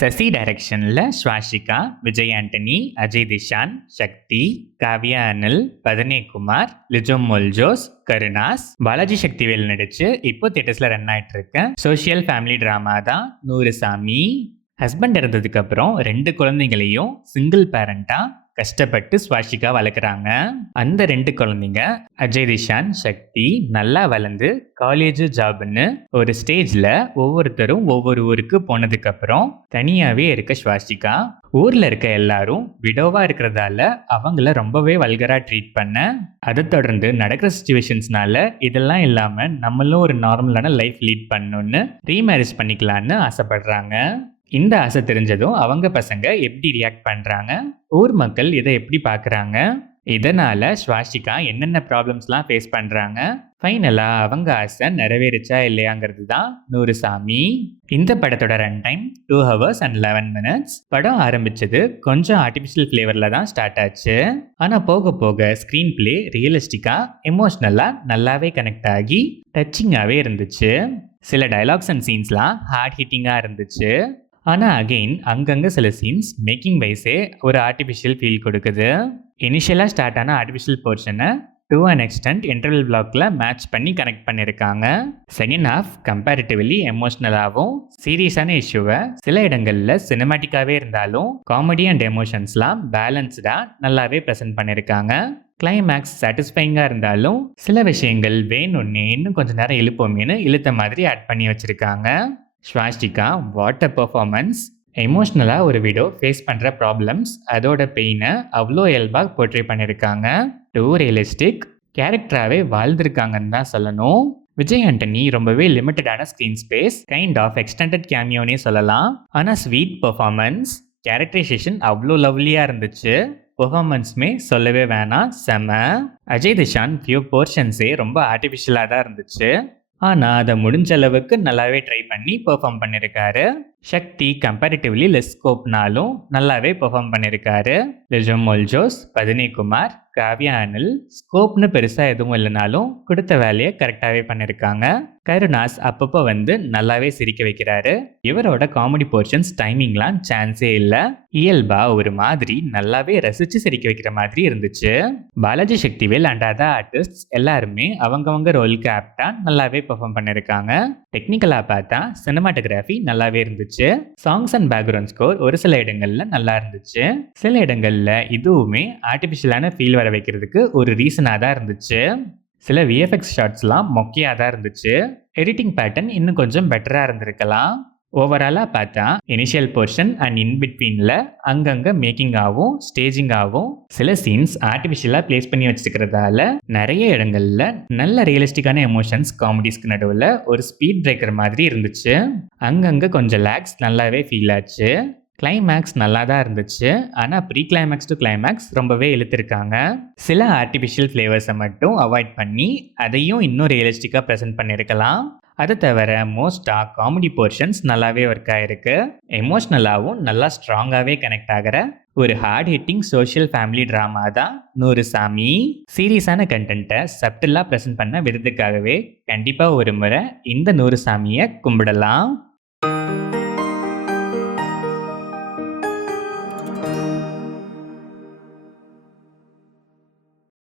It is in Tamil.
சசி டைரக்ஷனில் ஸ்வாஷிகா, விஜய் ஆண்டனி, அஜய் திஷான், சக்தி, காவ்யா அனில், பதனேகுமார், லிஜோ மொல்ஜோஸ், கருணாஸ், பாலாஜி சக்திவேல் நடிச்சு இப்போ தியேட்டர்ஸ்ல ரன் ஆயிட்டு இருக்க சோஷியல் ஃபேமிலி டிராமா தான் நூறுசாமி. ஹஸ்பண்ட் இறந்ததுக்கு அப்புறம் 2 குழந்தைங்களையும் சிங்கிள் பேரண்டா கஷ்டப்பட்டு ஸ்வாஷிகா வளர்க்குறாங்க. அந்த 2 குழந்தைங்க அஜய் திஷான், சக்தி நல்லா வளர்ந்து காலேஜ் ஜாப்னு ஒரு ஸ்டேஜ்ல ஒவ்வொருத்தரும் ஒவ்வொரு ஊருக்கு போனதுக்கு அப்புறம் தனியாவே இருக்க ஸ்வாஷிகா ஊர்ல இருக்க எல்லாரும் விடோவா இருக்கிறதால அவங்கள ரொம்பவே வல்கரா ட்ரீட் பண்ண, அதை தொடர்ந்து நடக்கிற சுச்சுவேஷன்ஸ்னால இதெல்லாம் இல்லாம நம்மளும் ஒரு நார்மலான லைஃப் லீட் பண்ணணும்னு ரீமேரேஜ் பண்ணிக்கலான்னு ஆசைப்படுறாங்க. இந்த ஆசை தெரிஞ்சதும் அவங்க பசங்க எப்படி ரியாக்ட் பண்றாங்க, ஊர் மக்கள் இதை எப்படி பார்க்குறாங்க, இதனால ஸ்வாஷிகா என்னென்ன ப்ராப்ளம்ஸ்லாம் ஃபேஸ் பண்றாங்க, ஃபைனலா அவங்க ஆசை நிறைவேறிச்சா இல்லையாங்கிறது தான் நூறுசாமி. இந்த படத்தோட run time 2 hours and 11 minutes. படம் ஆரம்பிச்சது கொஞ்சம் ஆர்டிஃபிஷியல் ஃப்ளேவரில் தான் ஸ்டார்ட் ஆச்சு. ஆனால் போக போக ஸ்க்ரீன் பிளே ரியலிஸ்டிக்கா எமோஷ்னலாக நல்லாவே கனெக்ட் ஆகி டச்சிங்காகவே இருந்துச்சு. சில டைலாக்ஸ் அண்ட் சீன்ஸ்லாம் ஹார்ட் ஹிட்டிங்காக இருந்துச்சு. ஆனால் அகெயின் அங்கங்கே சில சீன்ஸ் மேக்கிங் வைஸே ஒரு ஆர்டிஃபிஷியல் ஃபீல் கொடுக்குது. இனிஷியலாக ஸ்டார்ட் ஆன ஆர்டிஃபிஷியல் போர்ஷனை டு அன் எக்ஸ்டென்ட் இன்டர்வல் பிளாக்ல மேட்ச் பண்ணி கனெக்ட் பண்ணியிருக்காங்க. செகண்ட் ஹாஃப் கம்பேரிட்டிவ்லி எமோஷ்னலாகவும் சீரியஸான இஷ்யூவை சில இடங்களில் சினிமாட்டிக்காகவே இருந்தாலும் காமெடி அண்ட் எமோஷன்ஸ்லாம் பேலன்ஸ்டாக நல்லாவே ப்ரெசென்ட் பண்ணியிருக்காங்க. கிளைமேக்ஸ் சாட்டிஸ்ஃபைங்காக இருந்தாலும் சில விஷயங்கள் வேணும்னே இன்னும் கொஞ்சம் நேரம் இழுப்போமேனு இழுத்த மாதிரி ஆட் பண்ணி வச்சுருக்காங்க. ஸ்வாஷிகா வாட் அ பெர்ஃபார்மன்ஸ். எமோஷ்னலாக ஒரு வீடோ ஃபேஸ் பண்ணுற ப்ராப்ளம்ஸ் அதோட பெயினை அவ்வளோ இயல்பாக போர்ட்ரே பண்ணியிருக்காங்க. டூ ரியலிஸ்டிக் கேரக்டராகவே வாழ்ந்திருக்காங்கன்னு தான் சொல்லணும். விஜய் ஆண்டனி ரொம்பவே லிமிட்டடான screen space, kind of extended கேமியோனே சொல்லலாம். ஆனால் ஸ்வீட் பெர்ஃபார்மன்ஸ், கேரக்டரைசேஷன் அவ்வளோ லவ்லியாக இருந்துச்சு. பெர்ஃபார்மன்ஸுமே சொல்லவே வேணாம், செம. அஜய் திஷான் ஃபியூ போர்ஷன்ஸே ரொம்ப ஆர்டிஃபிஷியலாக தான் இருந்துச்சு. ஆனால் அதை முடிஞ்ச அளவுக்கு நல்லாவே ட்ரை பண்ணி பெர்ஃபார்ம் பண்ணியிருக்காரு. சக்தி கம்பேரிட்டிவ்லி லெஸ் ஸ்கோப்னாலும் நல்லாவே பெர்ஃபார்ம் பண்ணியிருக்காரு. லிஜோ மொல்ஜோஸ், பதனேகுமார், காவ்யா அனில் ஸ்கோப்னு பெருசாக எதுவும் இல்லைனாலும் கொடுத்த வேலையை கரெக்டாகவே பண்ணியிருக்காங்க. கருணாஸ் அப்பப்போ வந்து நல்லாவே சிரிக்க வைக்கிறாரு. இவரோட காமெடி போர்ஷன்ஸ் டைமிங்லாம் சான்ஸே இல்லை. இயல்பா ஒரு மாதிரி நல்லாவே ரசித்து சிரிக்க வைக்கிற மாதிரி இருந்துச்சு. Balaji Sakthivel and other artist எல்லாருமே அவங்கவங்க ரோலுக்கு ஆப்டா நல்லாவே பெர்ஃபார்ம் பண்ணியிருக்காங்க. டெக்னிக்கலாக பார்த்தா சினிமாட்டோகிராஃபி நல்லாவே இருந்துச்சு. சாங்ஸ் அண்ட் பேக்ரவுண்ட் ஸ்கோர் ஒரு சில இடங்கள்ல நல்லா இருந்துச்சு. சில இடங்கள்ல இதுவுமே ஆர்டிஃபிஷியலான ஃபீல் வர வைக்கிறதுக்கு ஒரு ரீசனாக தான் இருந்துச்சு. சில விஎஃப்எக்ஸ் ஷாட்ஸ்லாம் மொக்கையாக தான் இருந்துச்சு. எடிட்டிங் பேட்டர்ன் இன்னும் கொஞ்சம் பெட்டராக இருந்திருக்கலாம். ஓவராலாக பார்த்தா இனிஷியல் போர்ஷன் அண்ட் இன்பிட்வீனில் அங்கங்கே மேக்கிங்காகவும் ஸ்டேஜிங்காகவும் சில சீன்ஸ் ஆர்டிஃபிஷியலாக பிளேஸ் பண்ணி வச்சுக்கிறதால நிறைய இடங்களில் நல்ல ரியலிஸ்டிக்கான எமோஷன்ஸ் காமெடிஸ்க்கு நடுவில் ஒரு ஸ்பீட் பிரேக்கர் மாதிரி இருந்துச்சு. அங்கங்கே கொஞ்சம் லேக்ஸ் நல்லாவே ஃபீல் ஆச்சு. கிளைமேக்ஸ் நல்லா தான் இருந்துச்சு. ஆனால் ப்ரீ கிளைமேக்ஸ் டு கிளைமேக்ஸ் ரொம்பவே இழுத்துருக்காங்க. சில ஆர்டிஃபிஷியல் ஃப்ளேவர்ஸை மட்டும் அவாய்ட் பண்ணி அதையும் இன்னும் ரியலிஸ்டிக்காக ப்ரெசென்ட் பண்ணியிருக்கலாம். அதை தவிர மோஸ்ட்டாக காமெடி போர்ஷன்ஸ் நல்லாவே ஒர்க் ஆகிருக்கு. எமோஷ்னலாகவும் நல்லா ஸ்ட்ராங்காகவே கனெக்ட் ஆகிற ஒரு heart hitting social family drama தான் நூறுசாமி. சீரியஸான கண்டென்ட்டை சப்டிலாக ப்ரெசென்ட் பண்ண விருதுக்காகவே கண்டிப்பாக ஒரு முறை இந்த நூறுசாமியை கும்பிடலாம்.